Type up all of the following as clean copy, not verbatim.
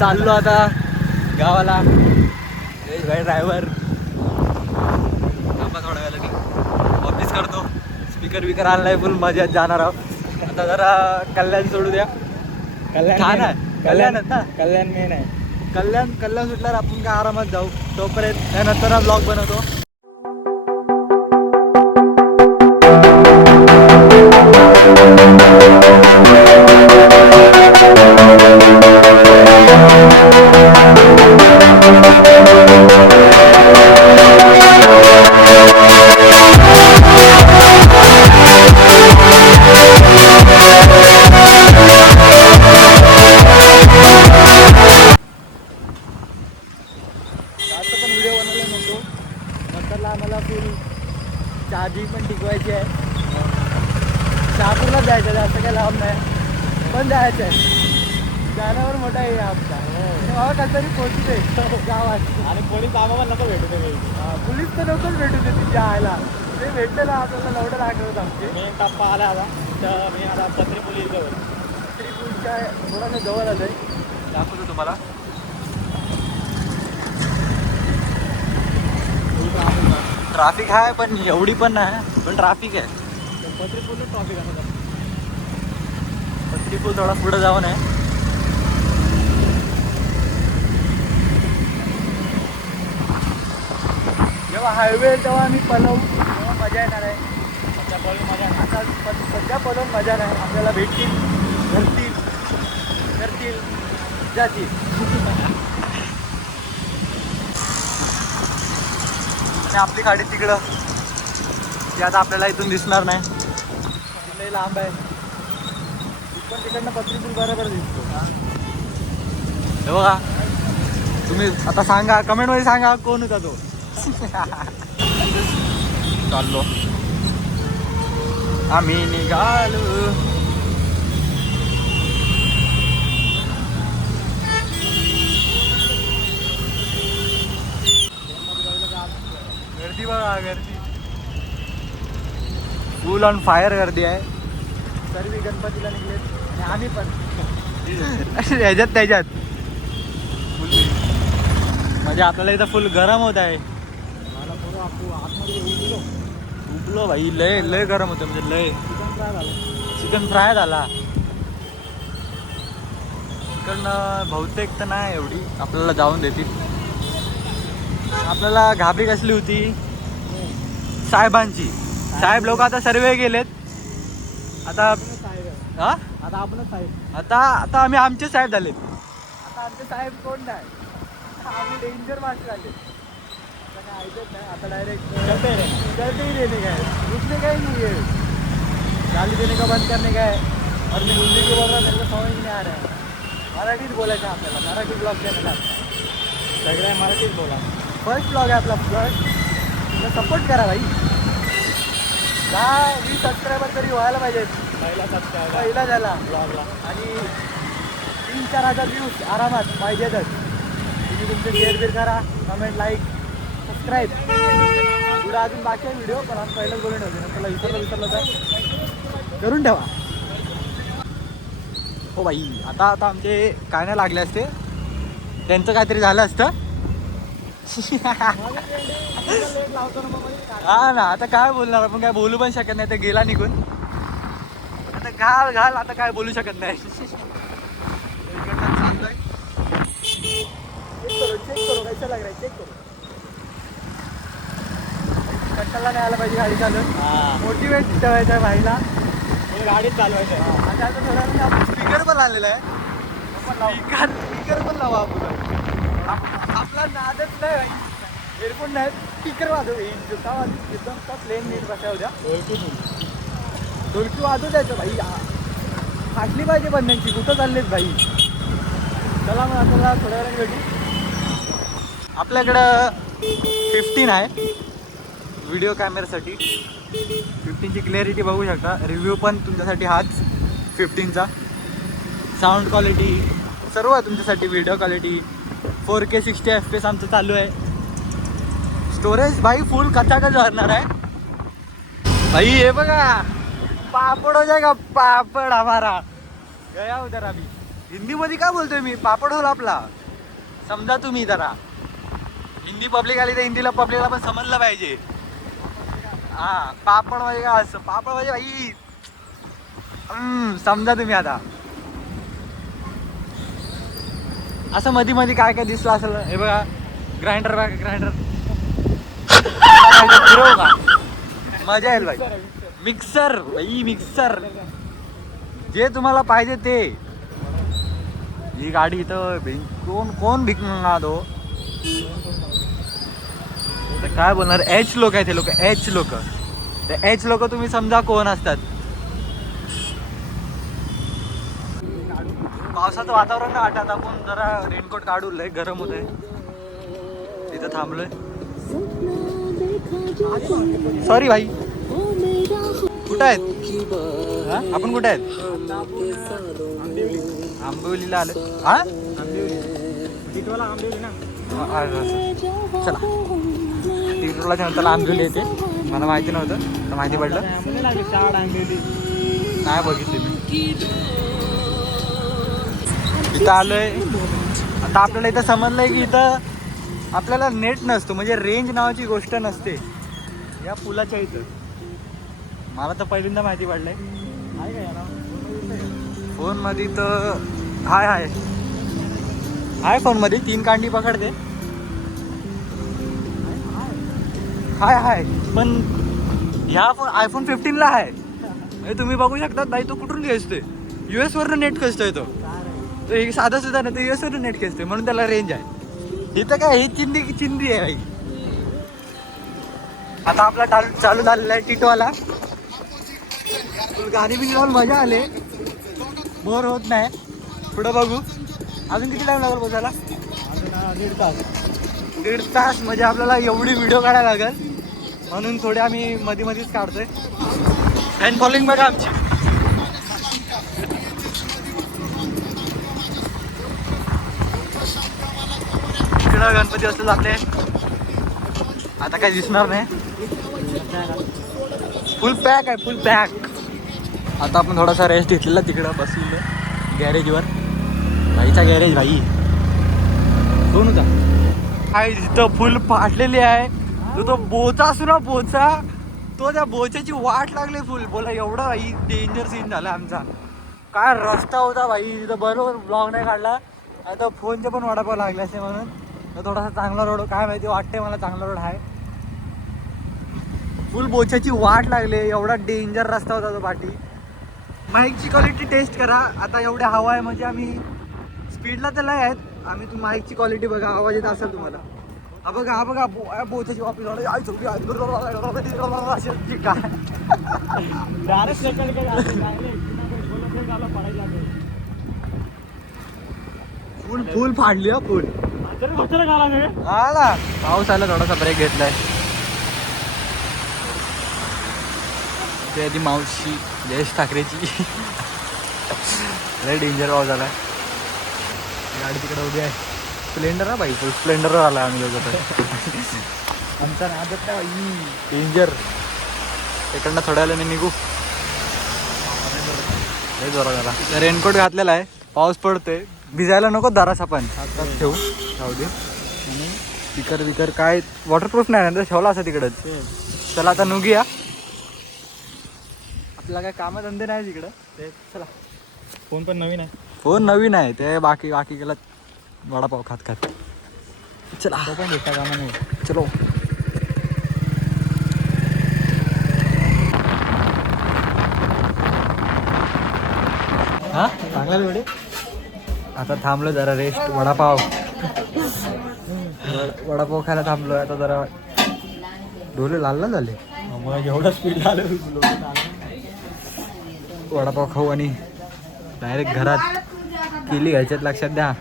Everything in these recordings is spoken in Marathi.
चाललो आता गावाला. भाई ड्रायव्हर थोड्या वेळा की ऑफिस करतो. स्पीकर बिकर आणलाय, फुल मजात जाणार आहोत. आता जरा कल्याण सोडू द्या. छान आहे कल्याण ना. कल्याण मेन आहे. कल्याण सुटल्यावर आपण काय आरामात जाऊ. तोपर्यंत त्यानंतर ब्लॉग बनवतो. आम्हाला फुल चार्जिंग पण टिकवायची आहे. शहापूरला जायचं आहे, जास्त काही लांब नाही, पण जायचं आहे. जाण्यावर मोठा आहे आमचा. बाबा कसंतरी पोहोचते गावात. आणि पोलीस आम्हाला नको भेटू दे. पोलीस तर नकोच भेटू दे तिच्या आयला. ते भेटले ना आपल्याला लवडं दाखवत आमचे. मेन टप्पा आला आता. तर मी आता पत्री पोलीस जवळ. पत्री पोलीसच्या थोडासा जवळ आलं आहे. दाखवतो तुम्हाला. ट्रॅफिक आहे पण एवढी पण नाही, पण ट्रॅफिक आहे. पत्री पोलीस ट्रॉफिक आहे. पत्री पूल थोडा पुढे जाऊन आहे. जेव्हा हायवे तेव्हा आम्ही पलवू, तेव्हा मजा येणार आहे. सध्या पळून मजा नाही. आता सध्या पलवून मजा नाही. आपल्याला भेटतील, घरतील, करतील, जातील. आणि आपली गाडी तिकडं, ती आता आपल्याला इथून दिसणार नाही. लय लांब आहे. पण तिकडनं पत्री पूल बरोबर दिसतो. हे बघा, तुम्ही आता सांगा, कमेंटमध्ये सांगा कोण होता तो. चाललो आम्ही निघालो. गर्दी बघा, गर्दी फुल ऑन फायर गर्दी आहे. सर्व गणपतीला निघलेत आणि आम्ही पण ह्याच्यात त्याच्यात म्हणजे आपल्याला इथं फुल गरम होत आहे. मला पूर्ण आतमध्ये उबलो भाई, लय लय गरम होतं, म्हणजे लय. चिकन फ्राय झाला. इकडनं बहुतेक तर नाही एवढी आपल्याला जाऊन देतील. आपल्याला घाबरी कसली होती साहेबांची. साहेब लोक आता सर्वे गेलेत. आता हा आता आपणच साहेब. आता आम्ही आमचे साहेब झालेत. आता आमचे साहेब कोण नाही, आम्ही डेंजर माणसं झाले. आता काय ऐकत नाही. आता डायरेक्ट चलते ही देने का है, रुकने का ही नहीं है. गाली देने का बंद करने का है. और मैं हिंदी की बोल रहा, मेरे को समझ नहीं आ रहा है. मराठीत बोलायचं आपल्याला. मराठी ब्लॉग चॅनल सगळ्या मराठीच बोला. फर्स्ट ब्लॉग आहे आपला. फर्स्ट सपोर्ट करा भाई. 10-20 सबस्क्रायबर तरी व्हायला पाहिजेत. पहिला झाला ब्लॉगला. आणि 3-4 हजार व्ह्यूज आरामात पाहिजेतच. तुम्ही तुमचे शेअर बिअर करा, कमेंट, लाईक, सबस्क्राईब. पुढे अजून बाकी आहे व्हिडिओ, पण आम्ही पहिलंच बोलून ठेवतो. तुला विसरलं तर करून ठेवा. हो बाई, आता आमचे काय नाही लागले असते, त्यांचं काहीतरी झालं असतं. हा ना, आता काय बोलणार आपण, काय बोलू पण शकत नाही. ते गेला निघून. आता घाल आता काय बोलू शकत नाही. चेक करू कंटाळा नाही आला पाहिजे गाडी चालून. मोटिवेट ठेवायचं आहे भाईला. गाडीच चालवायचं आहे. आणि आता थोड्या आपण स्पीकर पण आलेला आहे. स्पीकर पण लावा आपण. आपला नादच नाही भाई. एअरफोन नाही, स्पीकर वाजव. एकदम प्लेन नीट बसा उद्या. ढोलकी वाजू द्यायचं भाई. फाटली पाहिजे बंड्यांची. कुठं चाललेत भाई. चला मग आपल्याला थोड्या वेळाने भेटू. आपल्याकडं 15 आहे व्हिडिओ कॅमेरासाठी. 15ची क्लॅरिटी बघू शकता. रिव्ह्यू पण तुमच्यासाठी हाच 15चा. साऊंड क्वालिटी सर्व आहे तुमच्यासाठी. व्हिडिओ क्वालिटी 4K 60 FPS आमचं चालू आहे. स्टोरेज भाई फुल कचाकच भरणार आहे भाई. हे बघा, पापड हो जाएगा पापड हमारा. गया उधर अभी. हिंदीमध्ये काय बोलतोय मी? पापड होल आपला. समजा तुम्ही जरा. हिंदी पब्लिक आली तर हिंदीला पब्लिकला पण समजलं पाहिजे. हा पापड म्हणजे काय असं? पापड म्हणजे भाई समजा तुम्ही आता. असं मध्ये मध्ये काय काय दिसलं असेल हे बघा. ग्राइंडर बघा ग्राइंडर. फिरव का? मजा येईल भाई. मिक्सर भाई मिक्सर. जे तुम्हाला पाहिजे ते. ही गाडी इथं कोण कोण भिकणार हो? काय बोलणार? एच लोक आहेत हे लोक. एच लोक. ते एच लोक तुम्ही समजा कोण असतात. पावसाचं वातावरण ना आठवत आपण जरा रेनकोट काढू लय गरम होत आहे. तिथं थांबलोय. सॉरी भाई. कुठं आहेत आपण? कुठे आहेत? आंबिवलीला आले. हा टिटवाला आंबिवली ना. चला टिटवाला त्याला आंबिवली येते. मला माहिती नव्हतं तर माहिती पडलं. नाही बघितली मी. इथं आलोय. आता आपल्याला इथं समजलंय की इथं आपल्याला नेट नसतो म्हणजे रेंज नावाची गोष्ट नसते या पुलाच्या इथं. मला तर पहिल्यांदा माहिती पडलंय. फोन मध्ये तर हाय हाय हाय फोन मध्ये 3 कांडी पकडते. हाय हाय पण ह्या फोन आयफोन 15 ला आहे. तुम्ही बघू शकता नाही तो कुठून खेचतोय. US वरनं नेट खेचतोय तो. एक साधा सुद्धा नाही तो US वरून नेट खेचतोय म्हणून त्याला रेंज आहे. इथं काय ही चिंदी आहे भाई. आता आपला चालू झालेला आहे टिटवाला. गाडी बी लावून मजा आले. बोर होत नाही. पुढं बघू अजून किती टाइम लागेल पोचायला? 1.5 तास म्हणजे आपल्याला एवढी व्हिडिओ काढायला लागेल म्हणून थोडे आम्ही मध्ये मध्येच काढतोय. फॅन फॉलोइंग बघा आमची. इकडं गणपती असं जाते. आता काही दिसणार नाही. फुल पॅक आहे फुल पॅक. आता आपण थोडासा रेस्ट घेतलेला तिकडं बसलेलो गॅरेजवर. भाईचा गॅरेज भाई कोण होता? काय तिथं फुल फाटलेली आहे. तो बोचा असतो ना बोचा तो त्या बोच्याची वाट लागली फुल. बोला एवढा भाई डेंजर सीन झाला आमचा. काय रस्ता होता भाई तिथं. बरोबर ब्लॉग नाही काढला. आता फोनचे पण वडापाव लागले असे म्हणून. तर थोडासा चांगला रोड काय माहिती वाटते मला चांगला रोड आहे. फुल बोच्याची वाट लागले. एवढा डेंजर रस्ता होता तो पाठी. माईकची क्वालिटी टेस्ट करा. आता एवढ्या हवा आहे म्हणजे आम्ही स्पीडला तर नाही आहेत. आम्ही तू माईकची क्वालिटी बघा. आवाज येत असेल तुम्हाला. हा बघा बोच्याची वापस फुल फाडली हा फुल. पाऊस आला थोडासा ब्रेक घेतलाय. ते आधी मावशी जयेश ठाकरेची लय डेंजर पाऊस आलाय. गाडी तिकडे उभी आहे. स्प्लेंडर हा भाई फुल स्प्लेंडरवर आला आम्ही लोक तर. आमचा नादत काय डेंजर. तिकडनं थोड्या वेळाने निघू. लय जोरात आला. रेनकोट घातलेला आहे. पाऊस पडतोय. भिजायला नको दरास आपण हातात ठेवू जाऊ दे. आणि स्पीकर बिकर काय वॉटरप्रूफ नाही ना ठेवला असं तिकडंच. चला आता निघूया. आपल्याला काय कामधंदे नाही तिकडं ते. चला फोन पण नवीन आहे. फोन नवीन आहे ते बाकी गेला वडापाव खात चला तो पण भेटता कामा नाही. चलो हा चांगला वेळ. आता थांबलो जरा रेस्ट. वडापाव खायला थांबलो. आता जरा डोले लाल झाले. मग एवढा स्पीड झालं वडापाव खाऊ आणि डायरेक्ट घरात केली घ्यायच्यात लक्षात द्या.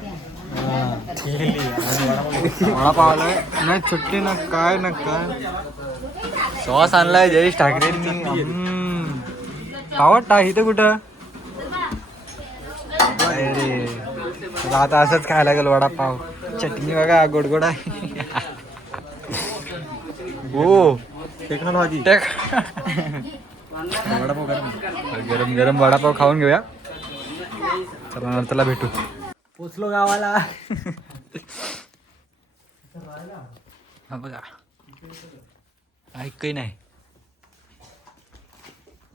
वडापाव आलाय नाही सुट्टी ना काय सॉस आणलाय जयेश ठाकरेंनी. आवडता इथं कुठं अरे आता असंच खायला लागेल वडापाव. चटणी बघा गोडगोड आहे. हो टेक्नॉलॉजी. गरम वडापाव खाऊन घेऊया. चला नंतरला भेटू. पोचलो गावाला. हा बघा ऐक काही नाही,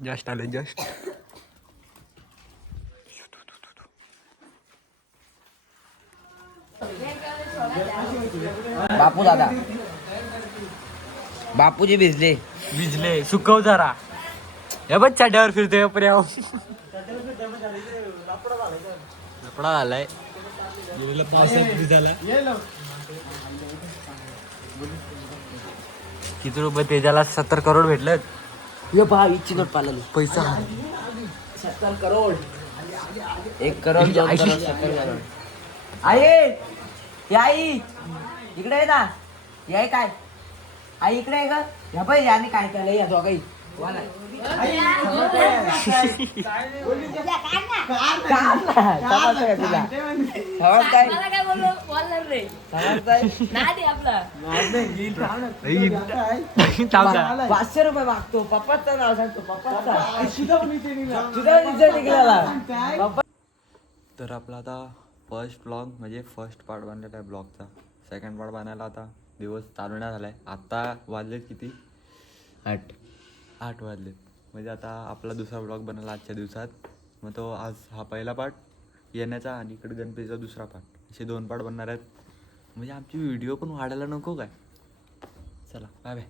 जस्ट आले जस्ट. बापू दादा बापूजी भिजले. सुकव जरा. हे बघ चाट्यावर फिरतोय पर्याव. लपडा झालाय. किती रुपये तेजाला? 70 करोड भेटलेत. ये पहा इच्छी नोट पालन पैसा 70 करोड 1 करोड 2 आई. करोड 70 करोड. आई हे आई इकडे आहे ना. हे आहे काय? आई इकडे आहे का? ह्या बाई याने काय केलं या दोघाही. ₹500 मागतो. पप्पाचं नाव सांगतो. पप्पाचा निघाला. तर आपला आता फर्स्ट ब्लॉग म्हणजे फर्स्ट पार्ट बनलेला आहे ब्लॉगचा. सेकंड पार्ट बनायला आता दिवस चालू नाही झाला आहे. आत्ता वाजलेत किती? 8 वाजलेत. म्हणजे आता आपला दुसरा ब्लॉग बनला आजच्या दिवसात. मग तो आज हा पहिला पार्ट येण्याचा आणि इकडे गणपतीचा दुसरा पार्ट असे 2 पार्ट बनणार आहेत. म्हणजे आमची व्हिडिओ पण वाढायला नको काय. चला बाय बाय.